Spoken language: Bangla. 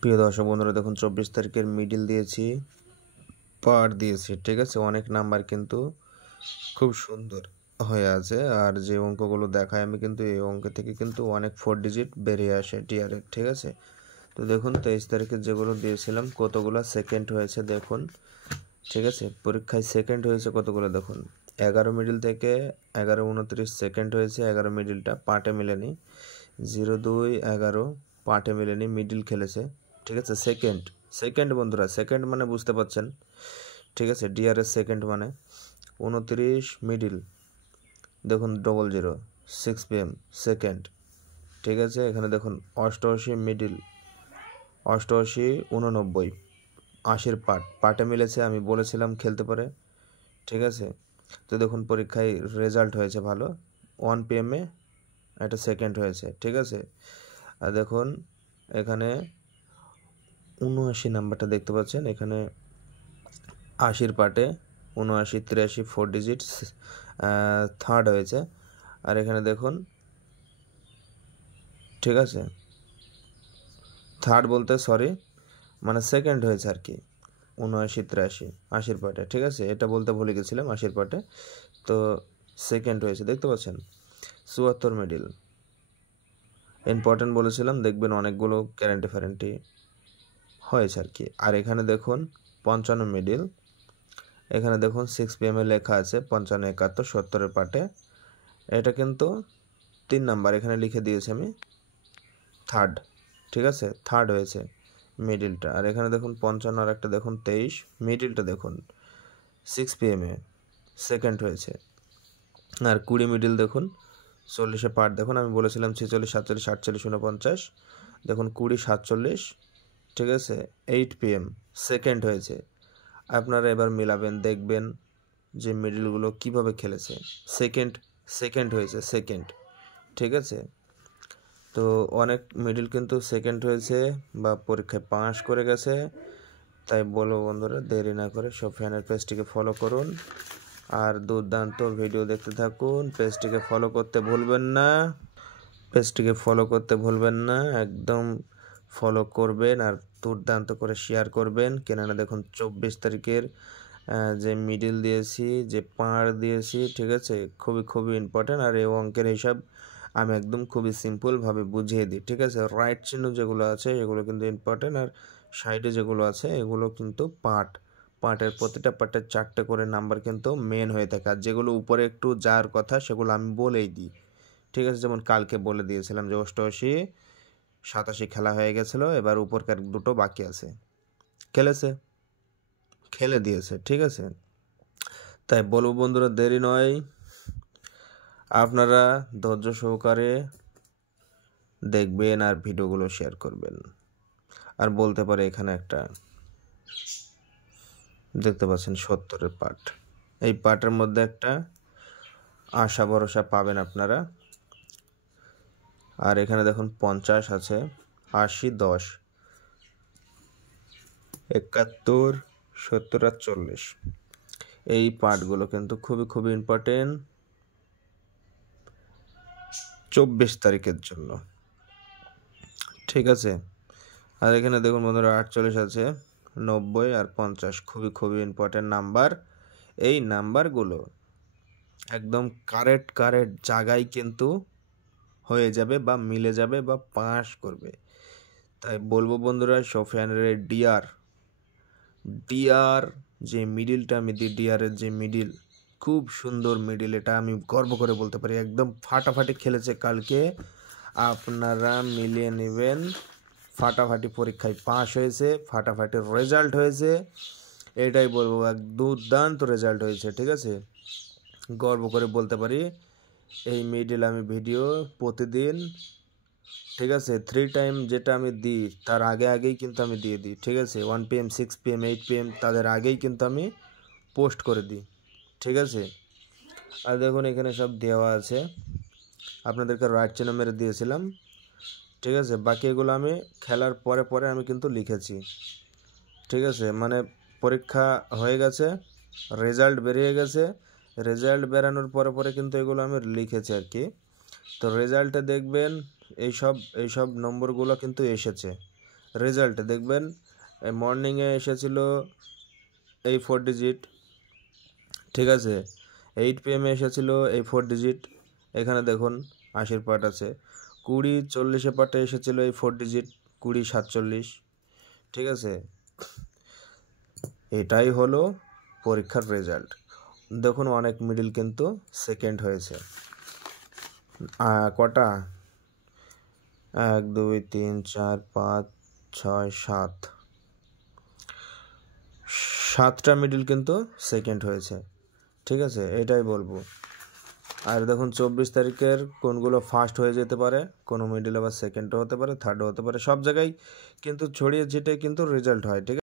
প্রিয় দর্শক বন্ধুরা, দেখুন 24 তারিখের মিডিল দিয়েছি, পার দিয়েছি, ঠিক আছে। অনেক নাম্বার কিন্তু খুব সুন্দর হয়ে আছে। আর যে অঙ্কগুলো দেখায় আমি কিন্তু এই অঙ্ক থেকে কিন্তু অনেক 4 ডিজিট বেরিয়ে আসে টিআরের, ঠিক আছে। তো দেখুন 23 তারিখে যেগুলো দিয়েছিলাম কতগুলো সেকেন্ড হয়েছে দেখুন, ঠিক আছে। পরীক্ষায় সেকেন্ড হয়েছে কতগুলো দেখুন, 11 মিডিল থেকে 11:29 সেকেন্ড হয়েছে। 11 মিডিলটা পার্টে মিলেনি, 02-11 পার্টে মিলেনি, মিডিল খেলেছে, ঠিক আছে। সেকেন্ড সেকেন্ড বন্ধুরা, সেকেন্ড মানে বুঝতে পারছেন, ঠিক আছে। ডিআরএস সেকেন্ড মানে 29 মিডিল দেখুন 00 6 PM সেকেন্ড, ঠিক আছে। এখানে দেখুন 88 মিডিল 88 89 80 পার্টে মিলেছে, আমি বলেছিলাম খেলতে পারে, ঠিক আছে। তো দেখুন পরীক্ষায় রেজাল্ট হয়েছে ভালো, 1 PM একটা সেকেন্ড হয়েছে, ঠিক আছে। আর দেখুন এখানে 79 নাম্বারটা দেখতে পাচ্ছেন, এখানে 80 পার্টে 79 83 4 ডিজিটস থার্ড হয়েছে। আর এখানে দেখুন, ঠিক আছে, থার্ড বলতে সরি মানে সেকেন্ড হয়েছে আর কি, 79 83 80 পার্টে, ঠিক আছে। এটা বলতে ভুলে গেছিলাম 80 পার্টে, তো সেকেন্ড হয়েছে দেখতে পাচ্ছেন। 74 মিডিল ইম্পর্টেন্ট বলেছিলাম, দেখবেন অনেকগুলো গ্যারান্টি ফ্যারেন্টি হয়েছে আর কি। আর এখানে দেখুন 55 মিডিল, এখানে দেখুন 6 PM লেখা আছে 55 71 70 পার্টে, এটা কিন্তু 3 নাম্বার এখানে লিখে দিয়েছি আমি, থার্ড, ঠিক আছে, থার্ড হয়েছে মিডিলটা। আর এখানে দেখুন 55 আর একটা দেখুন 23 মিডিলটা দেখুন 6 PM সেকেন্ড হয়েছে। আর 20 মিডিল দেখুন 40 পার্ট দেখুন, আমি বলেছিলাম 46 47 48 49, দেখুন 20 47, ঠিক আছে, 8 PM সেকেন্ড হয়েছে। আপনারা এবার মিলাবেন, দেখবেন যে মিডিলগুলো কিভাবে খেলেছে, সেকেন্ড সেকেন্ড হয়েছে সেকেন্ড, ঠিক আছে। তো অনেক মিডিল কিন্তু সেকেন্ড হয়েছে বা পরীক্ষায় পাস করে গেছে। তাই বলো বন্ধুরা, দেরি না করে সব ফ্যানের পেজটিকে ফলো করুন আর দুর্দান্ত ভিডিও দেখতে থাকুন। পেজটিকে ফলো করতে ভুলবেন না, পেজটিকে ফলো করতে ভুলবেন না, একদম ফলো করবেন আর দুর্দান্ত করে শেয়ার করবেন। কেননা দেখুন 24 তারিখের যে মিডিল দিয়েছি, যে পাড় দিয়েছি, ঠিক আছে, খুবই খুবই ইম্পর্ট্যান্ট। আর এই অঙ্কের হিসাব আমি একদম খুবই সিম্পলভাবে বুঝিয়ে দিই, ঠিক আছে। রাইট চিহ্ন যেগুলো আছে এগুলো কিন্তু ইম্পর্ট্যান্ট, আর সাইডে যেগুলো আছে এগুলো কিন্তু পার্টের প্রতিটা পার্টের 4টে করে নাম্বার কিন্তু মেন হয়ে থাকে। আর যেগুলো উপরে একটু যাওয়ার কথা সেগুলো আমি বলেই দিই, ঠিক আছে। যেমন কালকে বলে দিয়েছিলাম যে 88 87 খেলা হয়ে গেছিলো, এবার উপরকার দুটো বাকি আছে, খেলে দিয়েছে, ঠিক আছে। তাই বলবো বন্ধুরা, দেরি নয়, আপনারা ধৈর্য সহকারে দেখবেন আর ভিডিওগুলো শেয়ার করবেন। আর বলতে পারে এখানে একটা দেখতে পাচ্ছেন 70 পার্ট, এই পার্টের মধ্যে একটা আশা ভরসা পাবেন আপনারা। আর এখানে দেখুন 50 আছে, 80 10 71 70 আর 40, এই পার্টগুলো কিন্তু খুবই খুবই ইম্পর্টেন্ট 24 তারিখের জন্য, ঠিক আছে। আর এখানে দেখুন বন্ধুরা 48 আছে, 90 আর 50 খুবই খুবই ইম্পর্টেন্ট নাম্বার। এই নাম্বারগুলো একদম কারেক্ট জায়গায় কিন্তু হয়ে যাবে বা মিলে যাবে বা পাস করবে। তাই বলবো বন্ধুরা, সোফিয়ানের ডিআর যে মিডিলটা আমি দিই, ডিআরের যে মিডিল খুব সুন্দর মিডিল, এটা আমি গর্ব করে বলতে পারি, একদম ফাটাফাটি খেলেছে কালকে। আপনারা মিলিয়ে নেবেন, ফাটাফাটি পরীক্ষায় পাস হয়েছে, ফাটাফাটি রেজাল্ট হয়েছে, এটাই বলবো, এক দুর্দান্ত রেজাল্ট হয়েছে, ঠিক আছে। গর্ব করে বলতে পারি। এই মিডিল আমি ভিডিও প্রতিদিন, ঠিক আছে, 3 টাইম যেটা আমি দিই তার আগেই কিন্তু আমি দিয়ে দিই, ঠিক আছে। 1 PM 6 PM 8 PM তাদের আগেই কিন্তু আমি পোস্ট করে দিই, ঠিক আছে। আর দেখুন এখানে সব দেওয়া আছে, আপনাদেরকে রাইট চিহ্ন মেরে দিয়েছিলাম, ঠিক আছে। বাকি এগুলো আমি খেলার পরে আমি কিন্তু লিখেছি, ঠিক আছে। মানে পরীক্ষা হয়ে গেছে, রেজাল্ট বেরিয়ে গেছে, রেজাল্ট বেরানোর পরে কিন্তু এগুলো আমি লিখেছি আর কি। তো রেজাল্টে দেখবেন এইসব নম্বরগুলো কিন্তু এসেছে, রেজাল্টে দেখবেন মর্নিংয়ে এসেছিল এই 4 ডিজিট, ঠিক আছে। 8 PM এসেছিল এই 4 ডিজিট, এখানে দেখুন 80 পার্ট আছে। 20-40 পার্টে এসেছিল এই 4 ডিজিট, 20-47, ঠিক আছে। এটাই হলো পরীক্ষার রেজাল্ট। দেখুন অনেক মিডিল কিন্তু সেকেন্ড হয়েছে। কটা? 1 2 3 4 5 6 7, 7টা মিডিল কিন্তু সেকেন্ড হয়েছে, ঠিক আছে। এটাই বলবো। আর দেখুন 24 তারিখের কোনগুলো ফার্স্ট হয়ে যেতে পারে, কোনো মিডিল আবার সেকেন্ডও হতে পারে, থার্ডও হতে পারে, সব জায়গায় কিন্তু ছড়িয়ে ছিটিয়ে কিন্তু রেজাল্ট হয়, ঠিক আছে।